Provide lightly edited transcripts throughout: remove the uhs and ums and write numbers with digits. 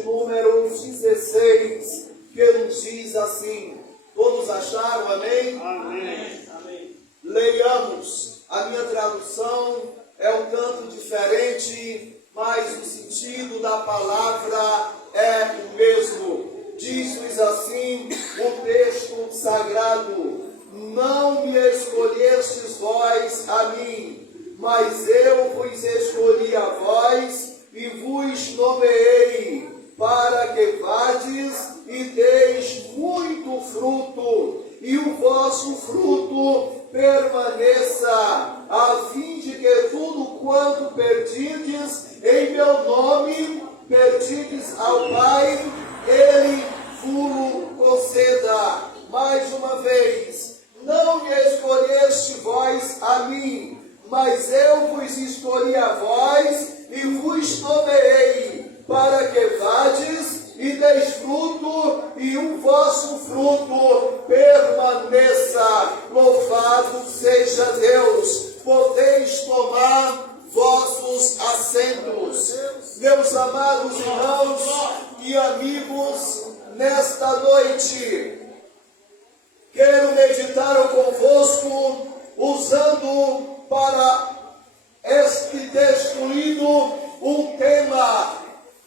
de número 16, que nos diz assim. Todos acharam? Amém? Amém. Amém. Leiamos. A minha tradução é um tanto diferente, mas o sentido da palavra é o mesmo. Diz-nos assim o texto sagrado: não me escolhestes vós a mim, mas eu vos escolhi a vós e vos nomeei, para que vades e deis muito fruto, e o vosso fruto permaneça, a fim de que tudo quanto perdides em meu nome, perdides ao Pai, Ele vos conceda. Mais uma vez, não me escolheste vós a mim, mas eu vos escolhi a vós e vos nomeei, para que vades e deis fruto, e o vosso fruto permaneça. Louvado seja Deus. Podeis tomar vossos assentos. Meus amados irmãos e amigos, nesta noite, quero meditar convosco, usando para este texto lido um tema: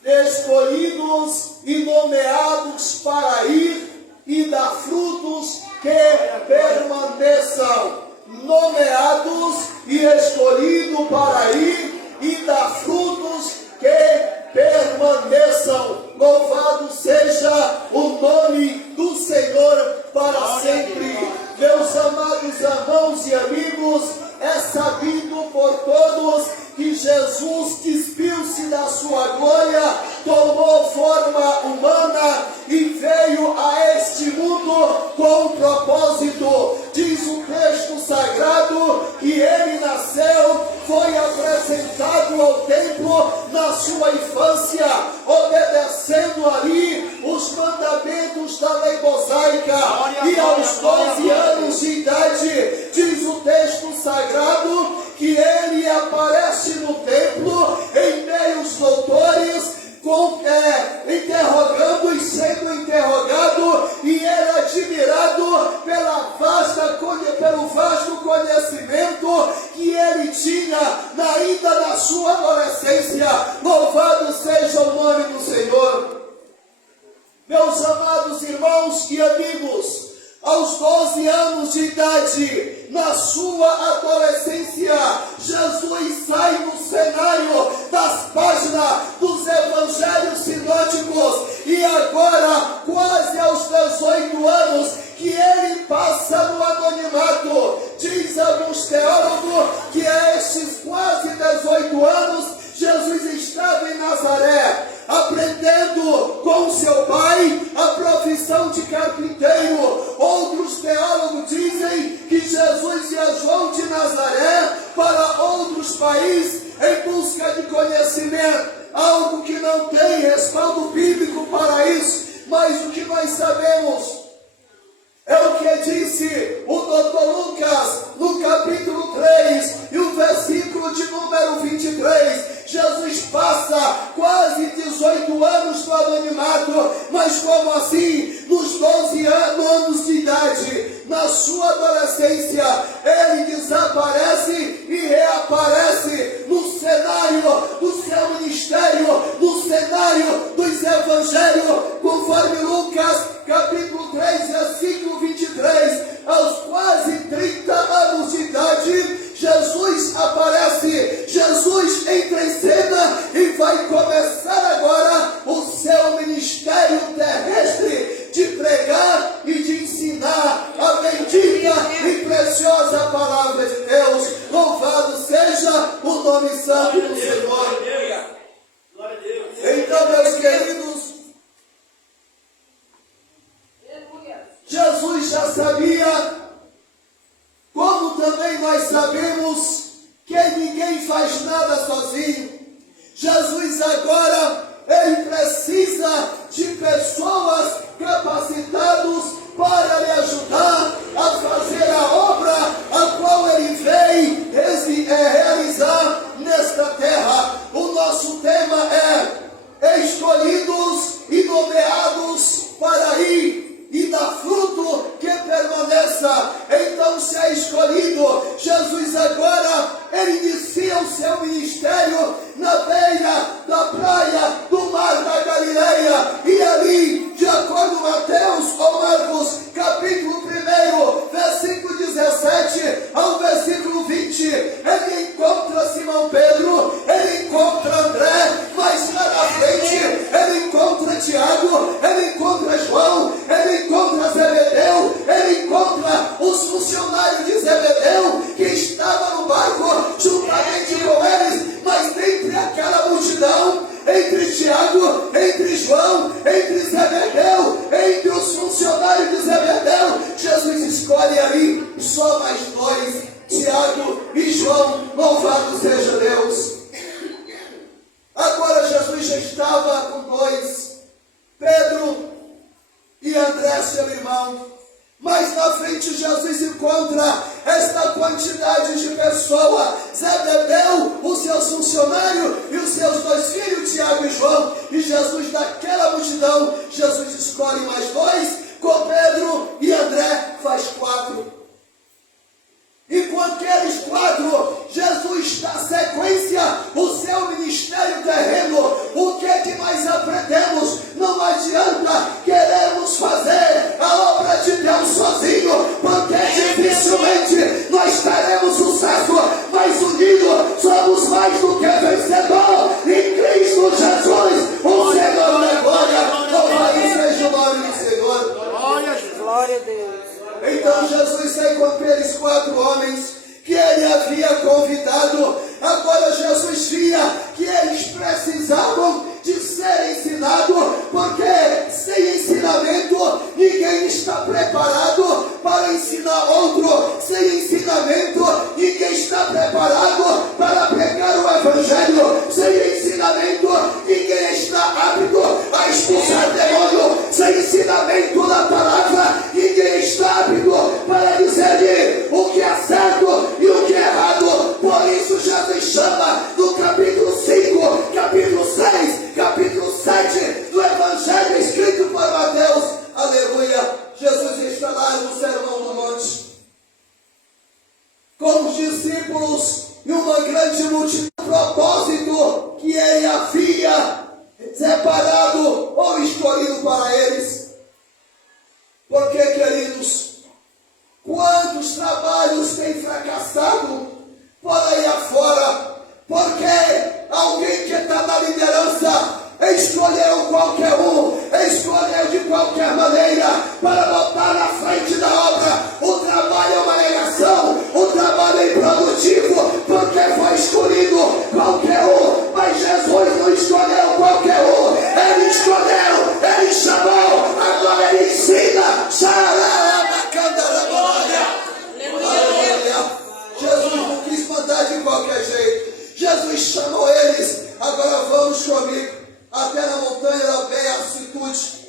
escolhidos e nomeados para ir e dar frutos que permaneçam. Nomeados e escolhidos para ir e dar frutos que permaneçam. Louvado seja o nome do Senhor para sempre. Meus amados irmãos e amigos, é sabido por todos que Jesus despiu-se da sua glória, tomou forma humana e veio a este mundo com um propósito. Diz o texto sagrado que ele nasceu, foi apresentado ao templo na sua infância, obedecendo ali os mandamentos da lei mosaica, e aos 12 anos de idade, diz o texto sagrado, que ele aparece no templo em meio aos doutores, interrogando e sendo interrogado, e era admirado pelo vasto conhecimento que ele tinha ainda na sua adolescência. Louvado seja o nome do Senhor. Meus amados irmãos e amigos, aos 12 anos de idade, na sua adolescência, Jesus sai no cenário das páginas dos evangelhos sinóticos, e agora, quase aos 18 anos, que ele passa no anonimato. Diz alguns teólogos que a estes quase 18 anos, Jesus estava em Nazaré, aprendendo com seu pai a profissão de carpinteiro. Outros teólogos dizem que Jesus viajou de Nazaré para outros países em busca de conhecimento, algo que não tem respaldo bíblico para isso, mas o que nós sabemos é o que disse o Dr. Lucas no capítulo 3 e o versículo de número 23. Jesus passa quase 18 anos no anonimato, mas como assim? Nos 12 anos de idade, na sua adolescência, ele desaparece e reaparece no cenário do seu ministério, no cenário dos evangelhos, conforme Lucas capítulo 3, versículo 23, aos quase 30 anos de idade, Jesus aparece, Jesus entra em cena e vai começar agora o seu ministério terrestre de pregar e de ensinar a bendita e preciosa palavra de Deus. Louvado seja o nome santo do Senhor. Então, meus queridos, Jesus já sabia, como também nós sabemos, que ninguém faz nada sozinho. nomeados para ir e dar fruto que permaneça. Então, se é escolhido, Jesus agora, ele inicia o seu ministério na beira da praia do mar da Galileia. E ali, de acordo com Mateus ou Marcos, capítulo 1, versículo 17 ao versículo 20, ele encontra Simão Pedro, ele encontra André, mas lá na frente, ele encontra Tiago, ele encontra João, ele encontra Zebedeu, ele encontra os funcionários de Zebedeu, que estavam no barco juntamente com eles, mas dentre aquela multidão, entre Tiago, entre João, entre Zebedeu, entre os funcionários de Zebedeu, Jesus escolhe ali só mais dois, Tiago e João. Louvado seja Deus. Agora Jesus já estava com dois, Pedro e André, seu irmão. Mas na frente Jesus encontra esta quantidade de pessoas, Zebedeu, o seu funcionário e os seus dois filhos, Tiago e João. E Jesus, daquela multidão, Jesus escolhe mais dois, com Pedro e André faz 4. E com aqueles 4, Jesus dá sequência o seu ministério terreno. O que é que nós aprendemos? Não adianta querermos fazer a obra de Deus sozinho, porque dificilmente nós teremos sucesso, mas unidos somos mais do que vencedor em Cristo Jesus, o Senhor da glória. Louvado seja o nome do Senhor. Glória a Deus. Então Jesus sai com aqueles 4 homens que ele havia convidado. Agora Jesus via que eles precisavam de ser ensinados, porque sem ensinamento ninguém está preparado para ensinar outro. Sem ensinamento ninguém está preparado para pregar o Evangelho. Sem ensinamento ninguém está apto a expulsar demônio. Sem ensinamento da palavra ninguém está apto para dizer o que é certo e o que é errado. Por isso Jesus chama no capítulo 5, capítulo 6, capítulo 7 do Evangelho escrito por Mateus, aleluia, Jesus está lá no Sermão do Monte com os discípulos e uma grande multidão, propósito que ele havia separado ou escolhido para eles. Porque, queridos, quantos trabalhos têm fracassado por aí afora? Porque alguém que está na liderança escolheu qualquer um, escolheu de qualquer maneira para botar na frente da obra. O trabalho é uma negação, o trabalho é improdutivo, porque foi escolhido qualquer um, mas Jesus não escolheu qualquer um, ele escolheu, ele chamou, agora ele ensina. Jesus não quis mandar de qualquer jeito. Jesus chamou eles, agora vamos comigo até na montanha da beatitude,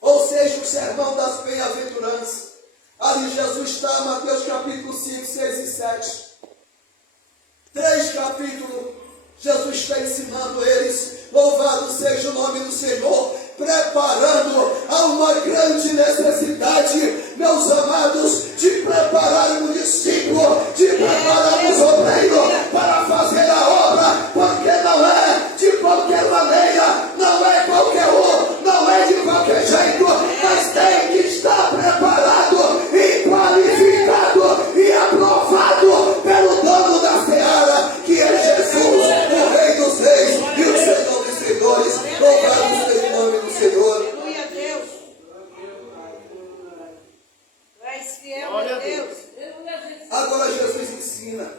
ou seja, o sermão das bem-aventuranças. Ali Jesus está, Mateus capítulo 5, 6 e 7. 3 capítulos, Jesus está ensinando eles, louvado seja o nome do Senhor, preparando a uma grande necessidade, meus amados, de prepararmos o discípulo, de prepararmos o obreiro para fazer a obra, porque não é de qualquer maneira, não é qualquer um, não é de qualquer jeito, mas tem que estar preparado e qualificado e aprovado pelo dono da seara, que é Jesus, o Rei dos Reis e o Senhor dos Senhores. Louvado seja o nome do Senhor. Aleluia a Deus. Tu és fiel a Deus. Agora Jesus ensina.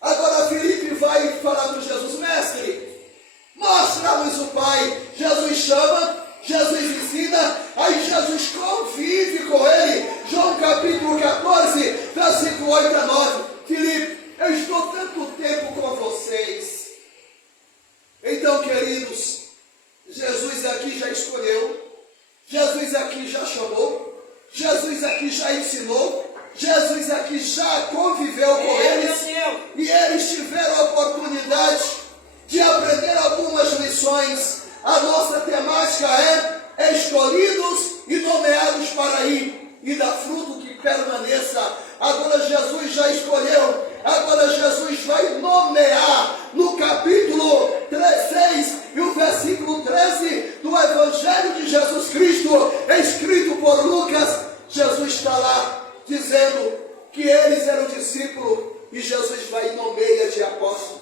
Agora Filipe vai falar com Jesus: mestre, mostra-nos o Pai. Jesus chama, Jesus ensina, aí Jesus convive com ele. João capítulo 14, versículo 8 a 9. Filipe, eu estou tanto tempo com vocês. Então, queridos, Jesus aqui já escolheu, Jesus aqui já chamou, Jesus aqui já ensinou, Jesus aqui já conviveu com eles, e eles tiveram a oportunidade de aprender algumas lições. a nossa temática é escolhidos e nomeados para ir e dar fruto que permaneça. Agora Jesus já escolheu, agora Jesus vai nomear. No capítulo 6 e o versículo 13 do Evangelho de Jesus Cristo, escrito por Lucas, Jesus está lá dizendo que eles eram discípulos e Jesus vai e nomeia de apóstolo.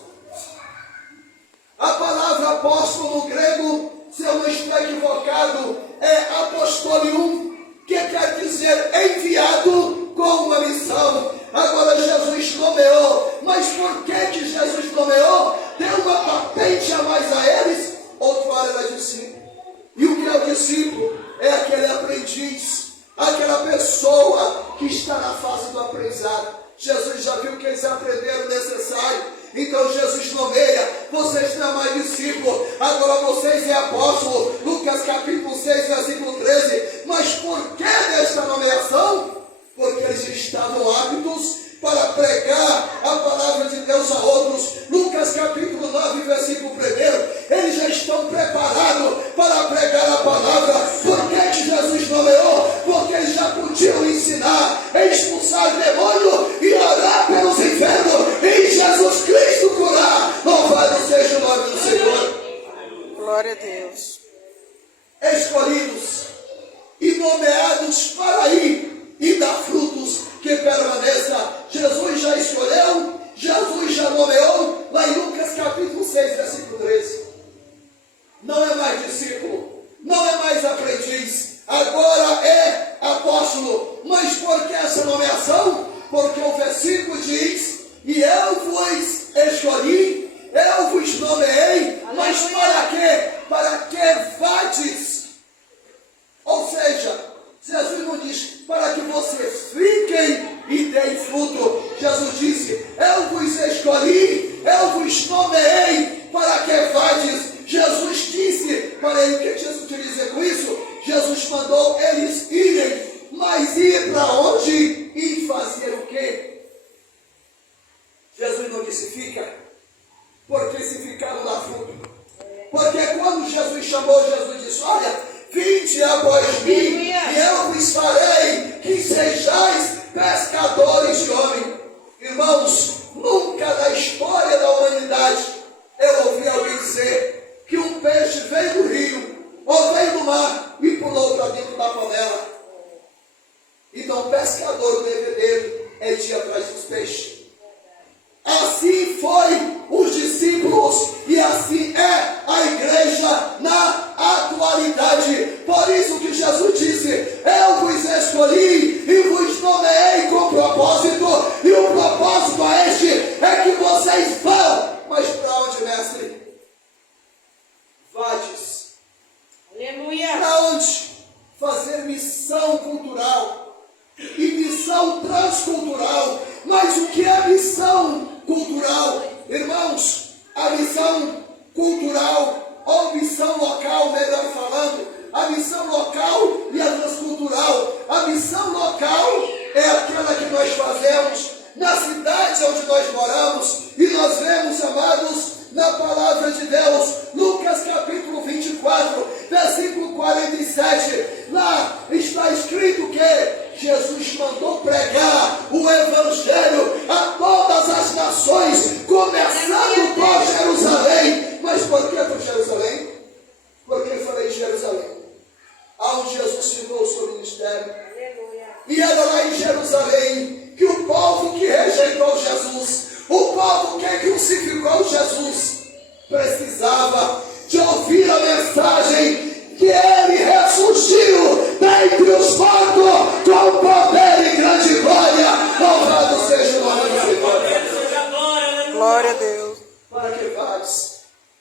A palavra apóstolo no grego, se eu não estou equivocado, é apostolium, que quer dizer enviado com uma missão. Agora Jesus nomeou, mas por que Jesus nomeou? Deu uma patente a mais a eles? Outrora era discípulo. E o que é o discípulo? É aquele aprendiz, aquela pessoa que está na fase do aprendizado. Jesus já viu que eles aprenderam o necessário. Então Jesus nomeia, vocês não é mais discípulo, agora vocês é apóstolo. Lucas capítulo 6, versículo 13. Mas por que desta nomeação? Porque eles estavam aptos para pregar a palavra de Deus a outros. Lucas capítulo 9, versículo 1. Eles já estão preparados para pregar a palavra. Por que Jesus nomeou? Porque eles já podiam ensinar, expulsar demônio e orar pelos enfermos. E Jesus Cristo curar. Louvado seja o nome do Senhor. Glória a Deus. Escolhidos e nomeados para ir e dar frutos que permaneça. Jesus já escolheu, Jesus já nomeou, lá em Lucas capítulo 6, versículo 13. Não é mais discípulo, não é mais aprendiz, agora é apóstolo. Mas por que essa nomeação? Porque o versículo diz: e eu vos escolhi, eu vos nomeei, mas para quê? Para que vades. Ou seja, Jesus não diz para que vocês fiquem e deem fruto. Jesus disse: eu vos escolhi, eu vos nomeei para que vades. Jesus disse para ele, o que Jesus queria dizer com isso? Jesus mandou eles irem, mas ir para onde? E fazer o quê? Jesus não disse fica, porque se ficar não dá fruto. Porque quando Jesus chamou, Jesus disse: olha, vinde após mim, e eu vos farei que sejais pescadores de homem. Irmãos, nunca na história da humanidade eu ouvi alguém dizer que um peixe veio do rio, ou veio do mar, e pulou para dentro da panela. Então o pescador, o dever dele é ir atrás dos peixes. Assim foi os discípulos e assim é a igreja na atualidade. Por isso que Jesus disse: eu vos escolhi e vos nomeei com propósito, e o propósito a este é que vocês vão. Mas para onde, mestre? Vades. Aleluia. Para onde? Fazer missão cultural e missão transcultural. Mas o que é missão cultural? Irmãos, a missão cultural, ou missão local, melhor falando, a missão local e a transcultural. A missão local é aquela que nós fazemos na cidade onde nós moramos, e nós vemos, amados, na palavra de Deus, Lucas capítulo 24, versículo 47, lá está escrito que Jesus mandou pregar o Evangelho a todas as nações, começando por Jerusalém. Mas por que por Jerusalém? Porque falei em Jerusalém, aonde Jesus firmou o seu ministério. E era lá em Jerusalém que o povo que rejeitou Jesus, o povo que crucificou Jesus, precisava de ouvir a mensagem que ele ressurgiu dentre os mortos com poder e grande glória. Louvado seja o nome do Senhor. Glória a Deus. Para que vais?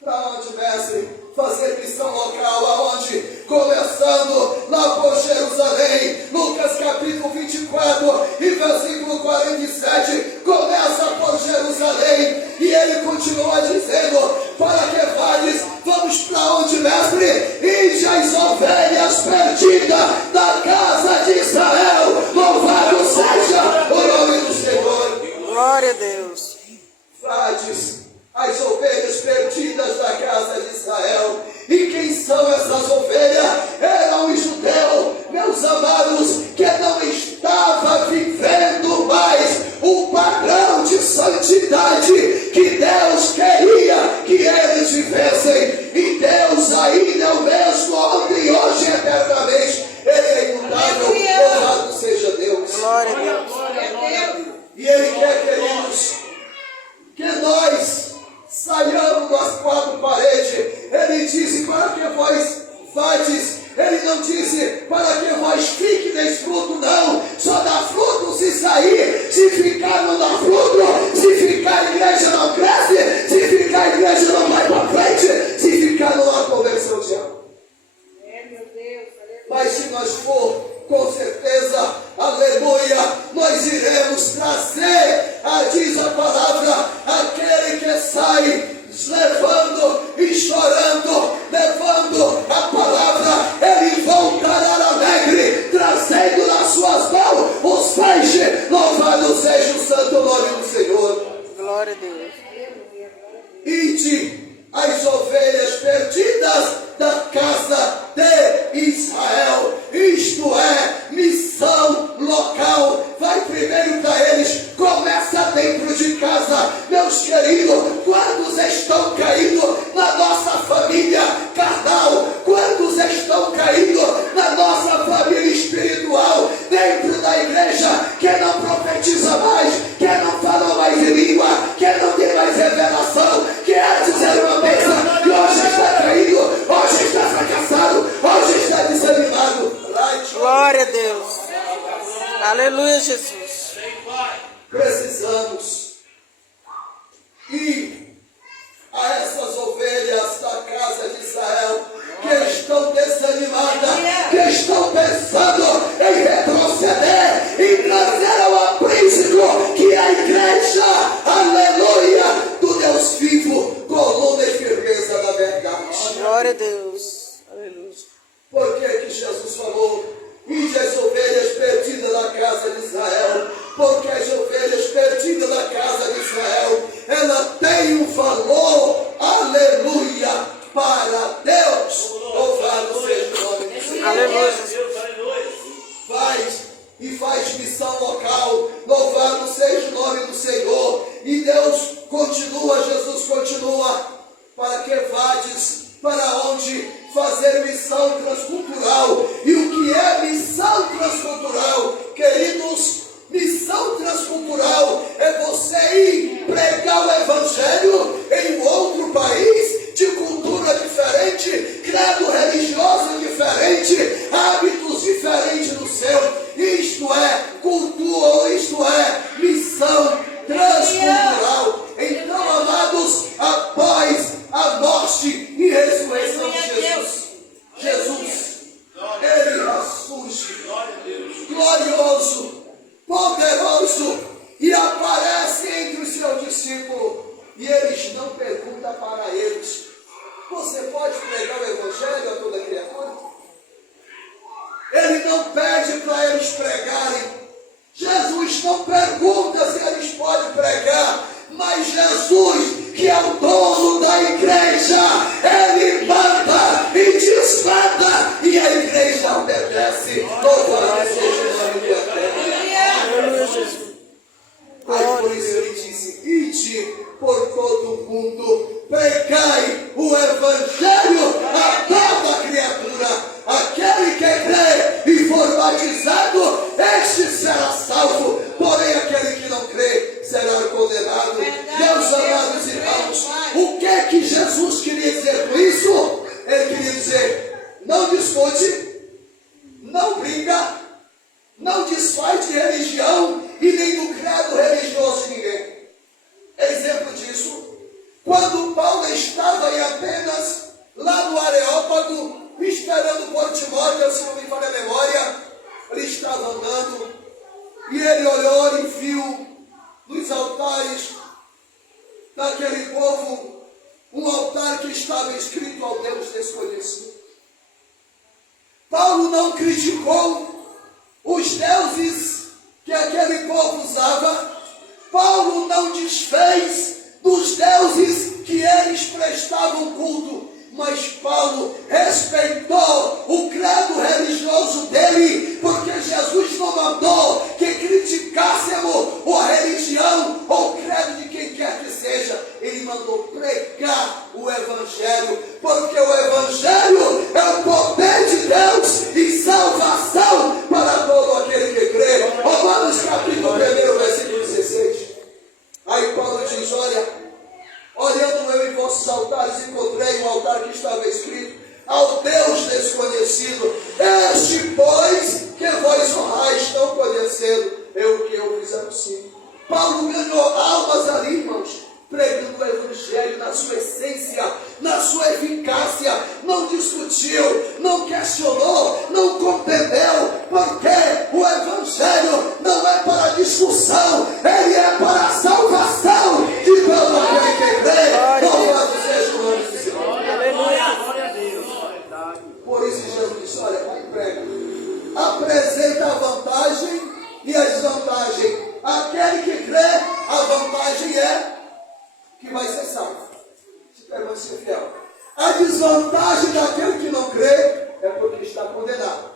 Para onde, mestre? Fazer missão local, aonde? Começando lá por Jerusalém. Lucas capítulo 24 e versículo 47, começa por Jerusalém, e ele continua dizendo: para que vades? Vamos para onde, mestre? Ide as ovelhas perdidas da casa de Israel. Louvado seja o nome do Senhor. Glória a Deus. Vades as ovelhas perdidas da casa de Israel. E quem são essas ovelhas? Era um judeu, meus amados, que não estava vivendo mais o padrão de santidade que Deus queria que eles vivessem. E Deus ainda é o mesmo ontem, hoje e eternamente. Ele é imutável. Louvado seja Deus. Glória a Deus. E Ele quer, queridos, que nós saiamos das quatro paredes. Ele disse: para que vós vades. Ele não disse: para que vós fiqueis fruto, não. Só dá fruto se sair. Se ficar, não dá fruto. Se ficar, a igreja não cresce. Se ficar, a igreja não vai para frente. Se ficar, não há conversão de alma. Mas se nós for, com certeza, aleluia, nós iremos trazer, diz a palavra, aquele que sai levando e chorando, levando a palavra, ele voltará alegre, trazendo nas suas mãos os feixes. Louvado seja o santo nome do Senhor. Glória a Deus. Ide as ovelhas perdidas da casa de Israel. Isto é missão local. Vai primeiro para eles, começa dentro de casa. Meus queridos, quantos estão caindo na nossa família carnal? Quantos estão caindo na nossa família espiritual? Dentro da igreja, que não profetiza mais, que não fala mais em língua, que não tem mais revelação, que antes era uma bênção e hoje está caído, hoje está fracassado, hoje está desanimado. Glória a Deus. Aleluia, Jesus. Precisamos ir a essas ovelhas da casa de Israel que estão desanimadas, que estão pensando em retroceder e trazer ao aprisco que a igreja, aleluia, do Deus vivo, coluna e firmeza da verdade. Glória a Deus. Aleluia. Por que que Jesus falou: ide as ovelhas perdidas da casa de Israel? Porque as ovelhas perdidas da casa de Israel, ela tem um valor, aleluia, para Deus. Louvado seja o nome do Senhor. Aleluia. Faz missão local. Louvado seja o nome do Senhor. E Deus continua, Jesus continua: para que vades, para onde? Fazer missão transcultural. E o que é missão transcultural? Queridos, missão transcultural é você ir pregar o evangelho em um outro país, de cultura diferente, credo religioso diferente, hábitos diferentes do seu. Isto é cultura, isto é missão transcultural. Então, amados, após a morte e ressurreição de Jesus, ele ressurge glorioso, poderoso, e aparece entre os seus discípulos. E eles não perguntam para eles: você pode pregar o evangelho a toda criatura? Ele não pede para eles pregarem. Jesus não pergunta se eles podem pregar. Mas Jesus, que é o dono da igreja, ele manda e desmanda, e a igreja obedece. Louvado seja o nome do Eterno. Aí por isso ele disse: ide por todo o mundo, pregai o evangelho a toda criatura. Aquele que crê e for batizado, este será salvo, porém aquele que não crê será condenado. Meus amados irmãos, o que é que Jesus queria dizer com isso? Ele queria dizer: não discute, não briga, não desfaz de religião e nem do credo religioso de ninguém. Exemplo disso, quando Paulo estava em Atenas, lá no Areópago, esperando por Timóteo, se não me falha a memória, ele estava andando e ele olhou e viu nos altares daquele povo um altar que estava escrito ao Deus desconhecido. Paulo não criticou os deuses que aquele povo usava. Paulo não desfez dos deuses que eles prestavam culto. Mas Paulo porque o Evangelho é o poder de Deus e salvação para todo aquele que crê. Romanos capítulo 1, versículo 16. Aí Paulo diz, olha, olhando eu em vossos altares, encontrei um altar que estava escrito, ao Deus desconhecido. Este, pois, que vós honrais, não conhecendo, é o que eu vos anuncio. Paulo ganhou almas ali, irmãos, pregando o Evangelho na sua essência, na sua eficácia, não discutiu, não questionou, não contendeu, porque o Evangelho não é para discussão, ele é para a salvação de todo aquele que crê. Louvado seja o nome do Senhor. Aleluia. Por isso Jesus disse, olha, vai e prega. Apresenta a vantagem e a desvantagem. Aquele que crê, a vantagem é que vai ser salvo, se permanecer fiel. A desvantagem daquele que não crê é porque está condenado.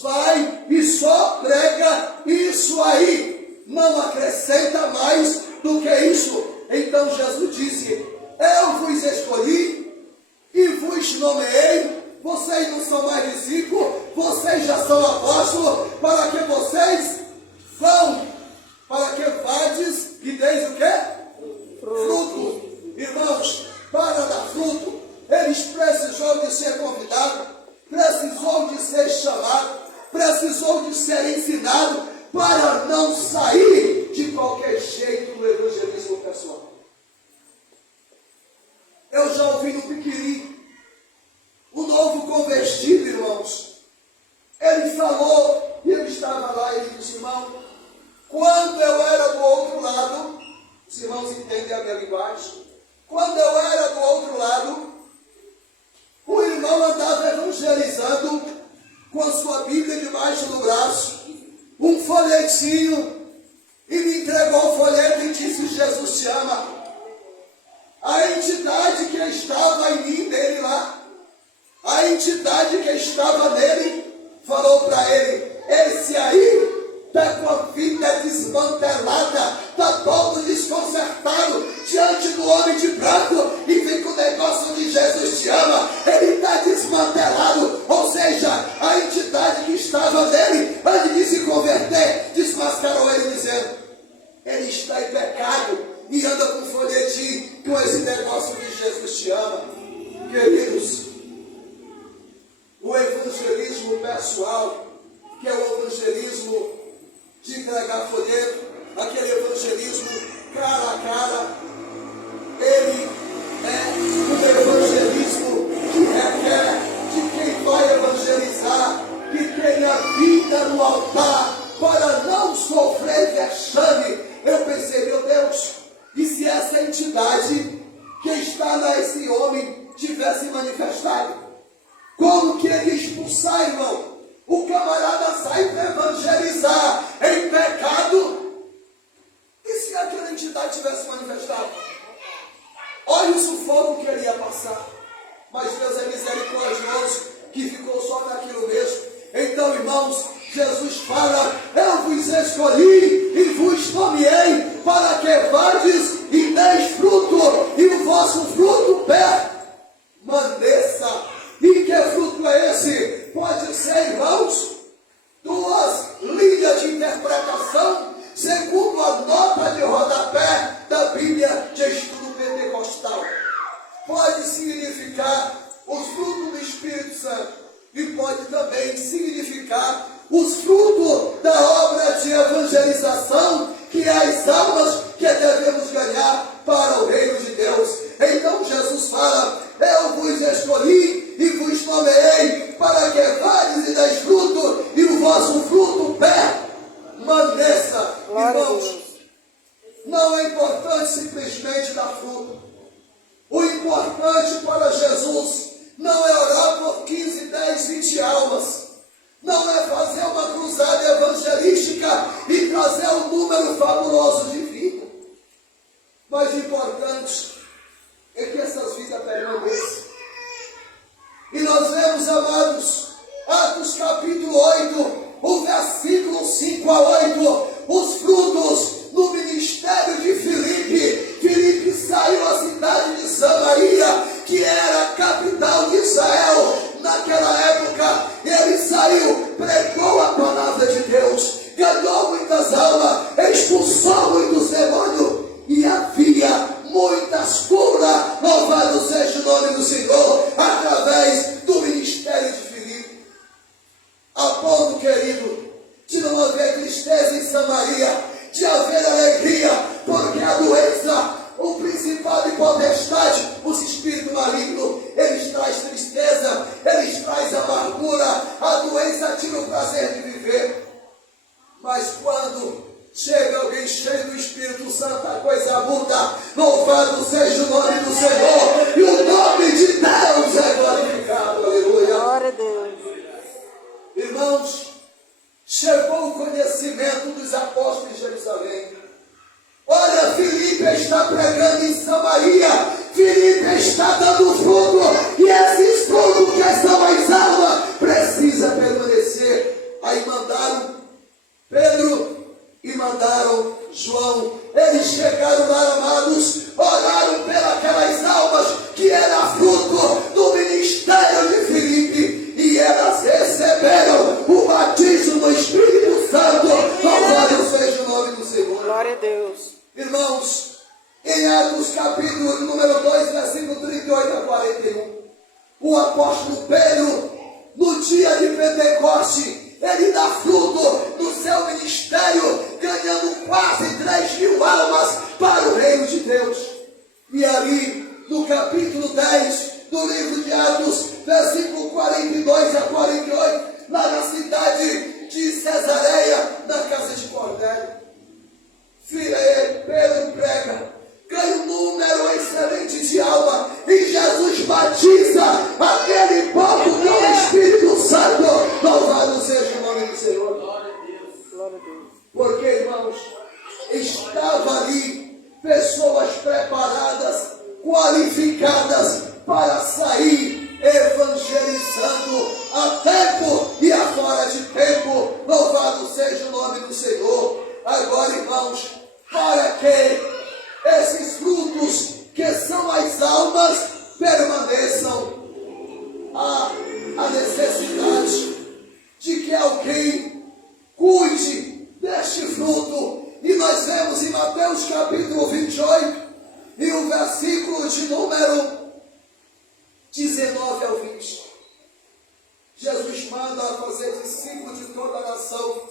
Vai e só prega isso aí, não acrescenta mais do que isso. Então Jesus disse, eu vos escolhi e vos nomeei. Vocês não são mais discípulos, vocês já são apóstolos, para que vocês vão, para que vades e deis o quê? Fruto. Irmãos, para dar fruto, eles precisou de ser convidado, precisou de ser chamado, precisou de ser ensinado, para não sair de qualquer jeito do evangelismo pessoal. Eu já ouvi no Piquiri, o novo convertido, irmãos, ele falou, e ele estava lá, e ele disse, irmão, quando eu era do outro lado, os irmãos entendem a minha linguagem, quando eu era do outro lado, o irmão andava evangelizando com a sua Bíblia debaixo do braço, um folhetinho, e me entregou o folheto e disse, Jesus te ama. A entidade que estava em mim, dele lá, a entidade que estava nele, falou para ele, esse aí está com a vida desmantelada, está todo desconcertado diante do homem de branco e vem com o negócio de Jesus te ama. Ele está desmantelado, ou seja, a entidade que estava nele, antes de se converter, desmascarou ele dizendo, ele está em pecado e anda com folhetim com esse negócio de Jesus te ama. Queridos, o evangelismo pessoal, que é o evangelismo de entregar folheto, aquele evangelismo cara a cara, ele é um evangelismo que requer de quem vai evangelizar, que tenha vida no altar, para não sofrer vexame. Eu pensei, meu Deus, e se essa entidade que está nesse homem tivesse manifestado? Como que ele expulsar, irmão? O camarada sai para evangelizar em pecado. E se aquela entidade tivesse manifestado? Olha o sufoco que ele ia passar. Mas Deus é misericordioso, que ficou só naquilo mesmo. Então, irmãos, Jesus fala, eu vos escolhi e vos nomeei para que vades e deis fruto, e o vosso fruto permaneça. E que fruto é esse? Pode ser, irmãos, duas linhas de interpretação, segundo a nota de rodapé da Bíblia de Estudo Pentecostal. Pode significar os frutos do Espírito Santo e pode também significar os frutos da obra de evangelização, que é as almas que devemos ganhar para o reino de Deus. Então Jesus fala, eu vos escolhi e vos nomeei para que vades e deis fruto, e o vosso fruto permaneça. Irmãos, não é importante simplesmente dar fruto. O importante para Jesus não é orar por 15, 10, 20 almas. Não é fazer uma cruzada evangelística e trazer um número fabuloso de vida. Mas o importante é que essas vidas permaneçam. E nós vemos, amados, Atos capítulo 8, o versículo 5 a 8, os frutos no ministério de Filipe. Filipe saiu à cidade de Samaria, que era a capital de Pedro, no dia de Pentecoste, ele dá fruto no seu ministério, ganhando quase 3.000 almas para o reino de Deus. E ali, no capítulo 10 do livro de Atos, versículo 42 a 48, lá na cidade de Cesareia, na casa de Cornélio, Pedro prega, ganha um número excelente de alma, e Jesus batiza aquele povo com o Espírito Santo. Louvado seja o nome do Senhor. Glória a Deus. Porque, irmãos, estava ali pessoas preparadas, qualificadas para sair evangelizando a tempo e a fora de tempo. Louvado seja o nome do Senhor. Agora, irmãos, para que esses frutos, que são as almas, permaneçam, a necessidade de que alguém cuide deste fruto. E nós vemos em Mateus capítulo 28, e o versículo de número 19 ao 20. Jesus manda a fazer discípulos de toda a nação,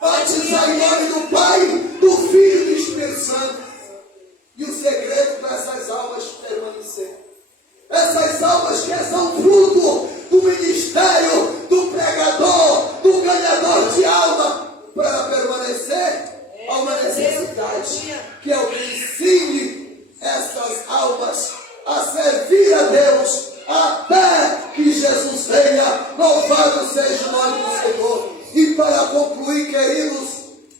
batizar em nome do Pai, do Filho e do Espírito Santo. E o segredo para essas almas permanecer, essas almas que são fruto do ministério, do pregador, do ganhador de alma, para permanecer, há uma necessidade que alguém ensine essas almas a servir a Deus até que Jesus venha. Louvado seja o nome do Senhor. E para concluir, queridos,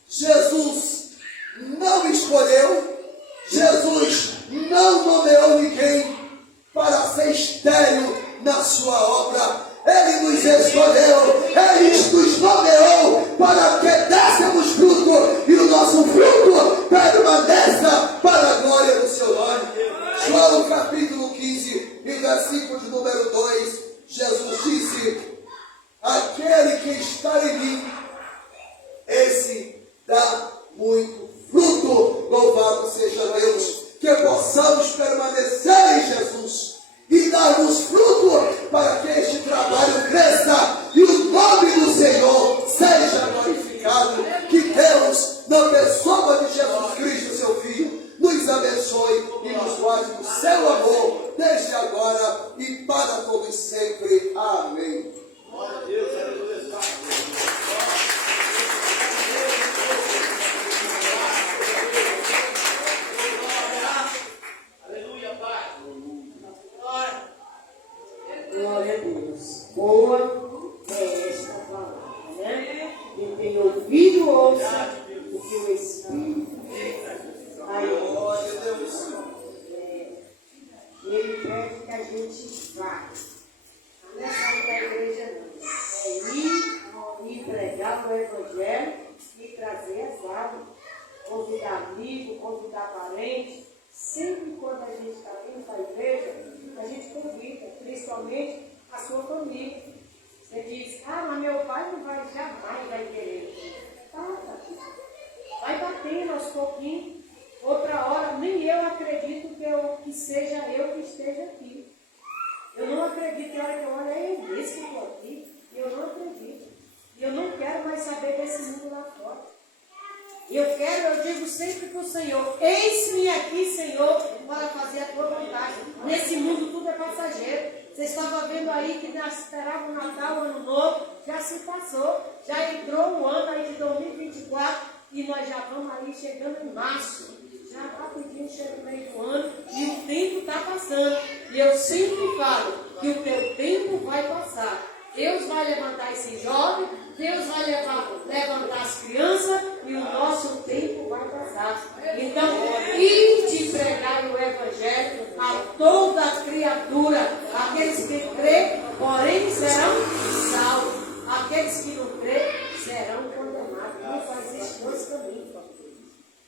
Jesus não escolheu, Jesus não nomeou ninguém para ser estéril na sua obra. Ele nos escolheu, Ele nos nomeou para que dessemos fruto, e o nosso fruto permaneça para a glória do seu nome. João capítulo 15, e versículo de número 2, Jesus disse: aquele que está em mim, esse dá muito fruto. Louvado seja Deus, que possamos permanecer em Jesus e darmos fruto para que este trabalho cresça e o nome do Senhor seja glorificado. Que Deus, na pessoa de Jesus Cristo, seu Filho, nos abençoe e nos guarde do seu amor, desde agora e para todos sempre. Amém. Glória a Deus, aleluia. Glória a Deus. Boa é esta palavra, né? Quem tem ouvido, ouça o que o Espírito aí. Glória a Deus. Ele pede que a gente vá. Não é sair da igreja, não. É ir e pregar o Evangelho e trazer as almas. Convidar amigo, convidar parente. Sempre quando a gente está vindo para a igreja, a gente convida, principalmente a sua família. Você diz: mas meu pai não vai jamais vai querer. Vai batendo aos pouquinhos. Outra hora, nem eu acredito que seja eu que esteja aqui. Eu não acredito que a hora que eu olho é esse que eu estou aqui. Eu não acredito. E eu não quero mais saber desse mundo lá fora. Eu digo sempre para o Senhor: eis-me aqui, Senhor, para fazer a tua vontade. Nesse mundo tudo é passageiro. Você estava vendo aí que já esperava o Natal, o Ano Novo, já se passou. Já entrou o ano aí de 2024 e nós já vamos aí chegando em março. Já rapidinho chega o meio do ano e o tempo está passando. E eu sempre falo que o teu tempo vai passar. Deus vai levantar esse jovem, Deus vai levantar as crianças e o nosso tempo vai passar. Então, ide pregar o Evangelho a toda criatura. Aqueles que crêem, porém, serão salvos. Aqueles que não crêem, serão condenados. Não faz isso dois caminhos.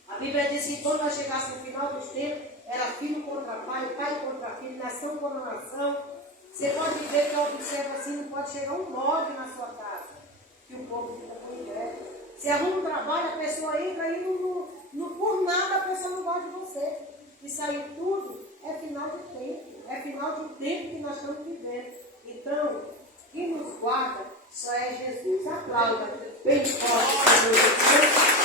A Bíblia diz que quando nós chegássemos no final dos tempos, era filho contra pai, pai contra filho, nação contra nação. Você pode ver que eu observo assim, não pode chegar um log na sua casa, que o povo fica com inveja. Você arruma um trabalho, a pessoa entra e por nada a pessoa não gosta de você. Isso aí tudo é final de tempo, é final de um tempo que nós estamos vivendo. Então, quem nos guarda só é Jesus. Aplauda bem forte, Senhor,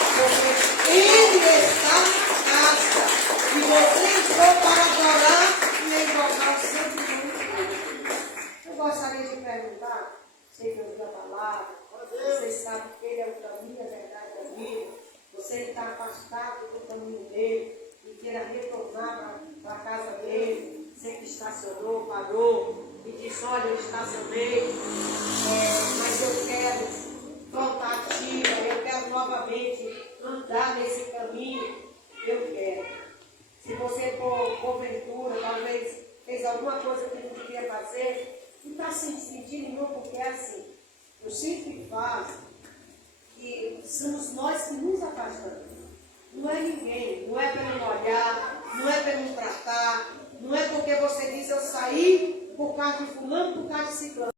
porque Ele está na casa. E você entrou para adorar e invocar o santo nome dele. Eu gostaria de perguntar, você que ouviu a palavra, você sabe que Ele é o caminho, a verdade e a vida. Você está afastado do caminho dele e queira retornar para a casa dele. Você que estacionou, parou e disse, olha, eu estacionei, mas eu quero voltar ativa, eu quero novamente andar nesse caminho, eu quero. Se você, porventura, talvez fez alguma coisa que não queria fazer, não está se sentindo não, porque é assim. Eu sempre falo que somos nós que nos afastamos. Não é ninguém, não é pelo olhar, não é pelo tratar, não é porque você diz eu saí por causa de fulano, por causa de ciclano.